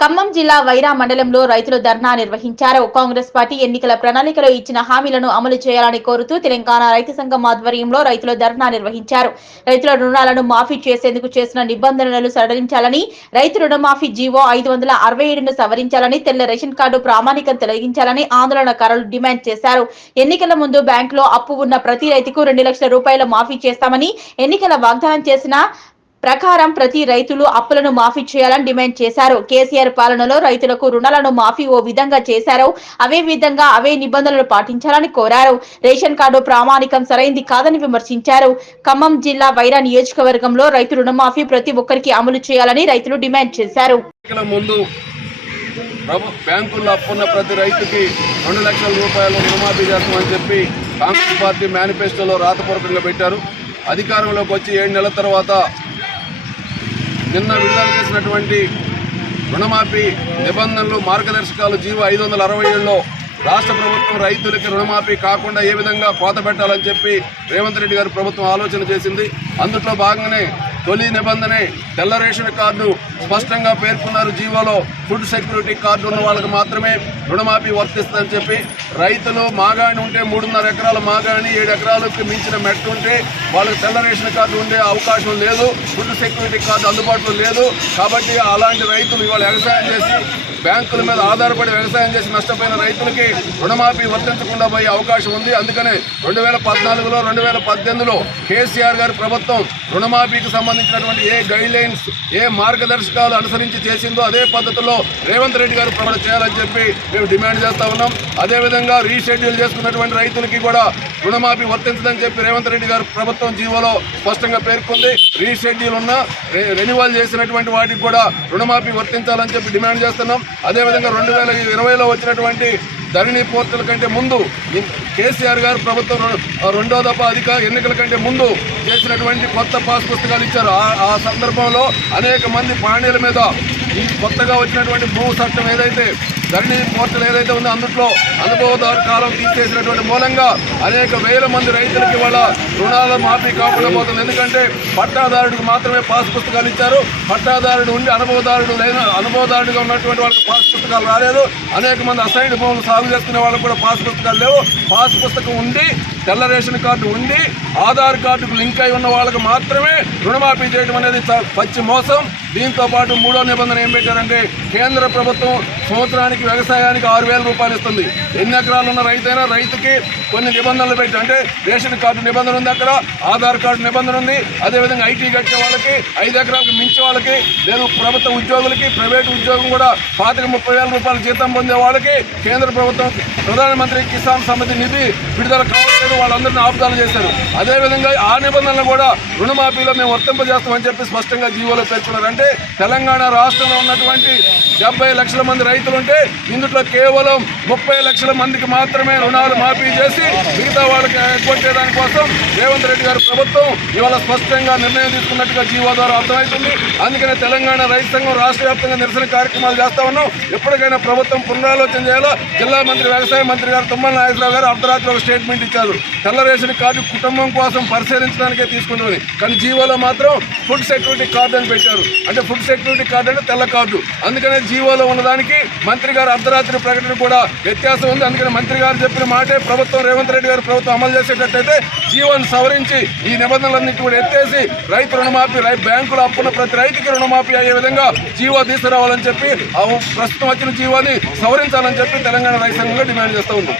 ఖమ్మం జిల్లా వైరా మండలంలో రైతులు ధర్నా నిర్వహించారు. కాంగ్రెస్ పార్టీ ఎన్నికల ప్రణాళికలో ఇచ్చిన హామీలను అమలు చేయాలని కోరుతూ తెలంగాణ రైతు సంఘం ఆధ్వర్యంలో రైతులు ధర్నా నిర్వహించారు. రైతుల రుణాలను మాఫీ చేసేందుకు చేసిన నిబంధనలను సడలించాలని, రైతు రుణమాఫీ జీవో 567ను సవరించాలని, తెల్ల రేషన్ కార్డు ప్రామాణికం తొలగించాలని ఆందోళనకారులు డిమాండ్ చేశారు. ఎన్నికల ముందు బ్యాంకులో అప్పు ఉన్న ప్రతి రైతుకు 2 లక్షల రూపాయలు మాఫీ చేస్తామని ఎన్నికల వాగ్దానం చేసిన ప్రకారం ప్రతి రైతులు అప్పులను మాఫీ చేయాలని డిమాండ్ చేశారు. కేసీఆర్ పాలనలో రైతులకు రుణాలను మాఫీ ఓ విధంగా చేశారు, అవే విధంగా అవే నిబంధనలు పాటించాలని కోరారు. రేషన్ కార్డు ప్రామాణికం సరైంది కాదని విమర్శించారు. ఖమ్మం జిల్లా వైరా నియోజకవర్గంలో రైతు రుణమాఫీ ప్రతి ఒక్కరికి అమలు చేయాలని రైతులు డిమాండ్ చేశారు. బ్యాంకుల్లో అప్పున్న ప్రతి రైతుకి 2 లక్షల రూపాయలు రుణమాఫీ చేస్తామని చెప్పి కాంగ్రెస్ పార్టీ మేనిఫెస్టోలో రాతపూర్వకంగా పెట్టారు. అధికారంలోకి వచ్చి 7 నెలల తర్వాత నిన్న విడుదల చేసినటువంటి రుణమాఫీ నిబంధనలు మార్గదర్శకాలు జీవో 567లో రాష్ట్ర ప్రభుత్వం రైతులకి రుణమాఫీ కాకుండా ఏ విధంగా కోత పెట్టాలని చెప్పి రేవంత్ రెడ్డి గారు ప్రభుత్వం ఆలోచన చేసింది. అందులో భాగంగానే తొలి నిబంధనే తెల్ల రేషన్ కార్డు స్పష్టంగా పేర్కొన్నారు. జీవోలో ఫుడ్ సెక్యూరిటీ కార్డు ఉన్న వాళ్ళకి మాత్రమే రుణమాఫీ వర్తిస్తుందని చెప్పి, రైతులు మాగాణి ఉంటే 3.5 ఎకరాల మాగాణి 7 ఎకరాలకు మించిన మెట్టు ఉంటే వాళ్ళకి తెల్ల రేషన్ కార్డు ఉండే అవకాశం లేదు, ఫుడ్ సెక్యూరిటీ కార్డు అందుబాటులో లేదు. కాబట్టి అలాంటి రైతులు ఇవాళ వ్యవసాయం చేసి బ్యాంకుల మీద ఆధారపడి వ్యవసాయం చేసి నష్టపోయిన రైతులకి రుణమాఫీ వర్తించకుండా పోయే అవకాశం ఉంది. అందుకనే 2014లో 2018లో కేసీఆర్ గారి ప్రభుత్వం రుణమాఫీకి సంబంధించినటువంటి ఏ గైడ్లైన్స్, ఏ మార్గదర్శకాలు అనుసరించి చేసిందో అదే పద్ధతిలో రేవంత్ రెడ్డి గారు ప్రమాణం చేయాలని చెప్పి మేము డిమాండ్ చేస్తా ఉన్నాం. అదేవిధంగా రీషెడ్యూల్ చేసుకున్నటువంటి రైతులకి కూడా రుణమాఫీ వర్తించదని చెప్పి రేవంత్ రెడ్డి గారు ప్రభుత్వం జీవోలో స్పష్టంగా పేర్కొంది. రీషెడ్యూల్ ఉన్న రెన్యువల్ చేసినటువంటి వాటికి కూడా రుణమాఫీ వర్తించాలని చెప్పి డిమాండ్ చేస్తున్నాం. అదేవిధంగా 2020లో వచ్చినటువంటి ధరణి పోర్టల్ కంటే ముందు కేసీఆర్ గారు ప్రభుత్వం 2వ దఫా ఎన్నికల కంటే ముందు చేసినటువంటి కొత్త పాస్ పుస్తకాలు ఇచ్చారు. ఆ సందర్భంలో అనేక మంది పాణీల మీద ఈ కొత్తగా వచ్చినటువంటి భూ చట్టం ఏదైతే ధరణి పోర్టల్ ఏదైతే ఉందో అందులో అనుభవదారు కాలం తీసేసినటువంటి మూలంగా అనేక వేల మంది రైతులకి వాళ్ళ రుణాల మాఫీ కాకుండా పోతుంది. ఎందుకంటే పట్టాదారుడికి మాత్రమే పాస్ పుస్తకాలు ఇచ్చారు. పట్టాదారుడు ఉండి అనుభవదారుడిగా ఉన్నటువంటి వాళ్ళకి పాస్ పుస్తకాలు రాలేదు. అనేక మంది అసైన్డ్ భూములు సాగు చేసుకునే వాళ్ళకి కూడా పాస్ పుస్తకాలు లేవు. పాస్ పుస్తకం ఉండి తెల్ల రేషన్ కార్డు ఉండి ఆధార్ కార్డుకు లింక్ అయి ఉన్న వాళ్ళకి మాత్రమే రుణమాఫీ చేయడం అనేది పచ్చి మోసం. దీంతో పాటు 3వ నిబంధన ఏం పెట్టారంటే కేంద్ర ప్రభుత్వం సంవత్సరానికి వ్యవసాయానికి 6,000 రూపాయలు ఇస్తుంది. ఎన్ని ఎకరాలు ఉన్న రైతైనా రైతుకి కొన్ని నిబంధనలు పెట్టి, అంటే రేషన్ కార్డు నిబంధన ఉంది, అక్కడ ఆధార్ కార్డు నిబంధన ఉంది. అదేవిధంగా ఐటీ కట్టే వాళ్ళకి 5 ఎకరాలకు మించి వాళ్ళకి, లేదు ప్రభుత్వ ఉద్యోగులకి, ప్రైవేటు ఉద్యోగం కూడా 30,000 రూపాయల జీతం పొందే వాళ్ళకి కేంద్ర ప్రభుత్వం ప్రధానమంత్రి కిసాన్ సమితి నిధి విడుదల కావట్లేదు, వాళ్ళందరినీ ఆపుదాలు చేశారు. అదేవిధంగా ఆ నిబంధనలు కూడా రుణమాఫీలో మేము వర్తింపజేస్తామని చెప్పి స్పష్టంగా జీవోలో పేర్కొన్నారు. అంటే తెలంగాణ రాష్ట్రంలో ఉన్నటువంటి 70 లక్షల మంది రైతులు ఉంటే ఇందులో కేవలం 30 లక్షల మందికి మాత్రమే రుణాలు మాఫీ చేసి మిగతా వాళ్ళకి ఎగ్గొట్టే దానికోసం రేవంత్ రెడ్డి గారి ప్రభుత్వం ఇవాళ స్పష్టంగా నిర్ణయం తీసుకున్నట్టుగా జీవో ద్వారా అర్థమవుతుంది. అందుకనే తెలంగాణ రైతు సంఘం రాష్ట్ర వ్యాప్తంగా నిరసన కార్యక్రమాలు చేస్తా ఉన్నాం. ఎప్పటికైనా ప్రభుత్వం పునరాలోచన చేయాలో. జిల్లా మంత్రి వ్యవసాయ మంత్రి గారు తుమ్మల నాగేశ్వరరావు గారు అర్ధరాత్రి ఒక స్టేట్మెంట్ ఇచ్చారు. తెల్ల రేషన్ కార్డు కుటుంబం కోసం పరిశీలించడానికే తీసుకుంటుంది, కానీ జీవోలో మాత్రం ఫుడ్ సెక్యూరిటీ కార్డు అని పెట్టారు. అంటే ఫుడ్ సెక్యూరిటీ కార్డు అంటే తెల్ల కార్డు. అందుకనే జీవోలో ఉన్నదానికి మంత్రి గారు అర్ధరాత్రి ప్రకటన కూడా వ్యత్యాసం ఉంది. అందుకని మంత్రి గారు చెప్పిన మాటే ప్రభుత్వం రేవంత్ రెడ్డి గారు ప్రభుత్వం అమలు చేసేటట్టయితే జీవోను సవరించి ఈ నిబంధనలన్నింటి కూడా ఎత్తేసి రైతు రుణమాఫీ, బ్యాంకులు అప్పున్న ప్రతి రైతుకి రుణమాఫీ అయ్యే విధంగా జీవో తీసుకురావాలని చెప్పి ప్రస్తుతం వచ్చిన జీవోని సవరించాలని చెప్పి తెలంగాణ రైతు సంఘంలో డిమాండ్ చేస్తూ ఉన్నాం.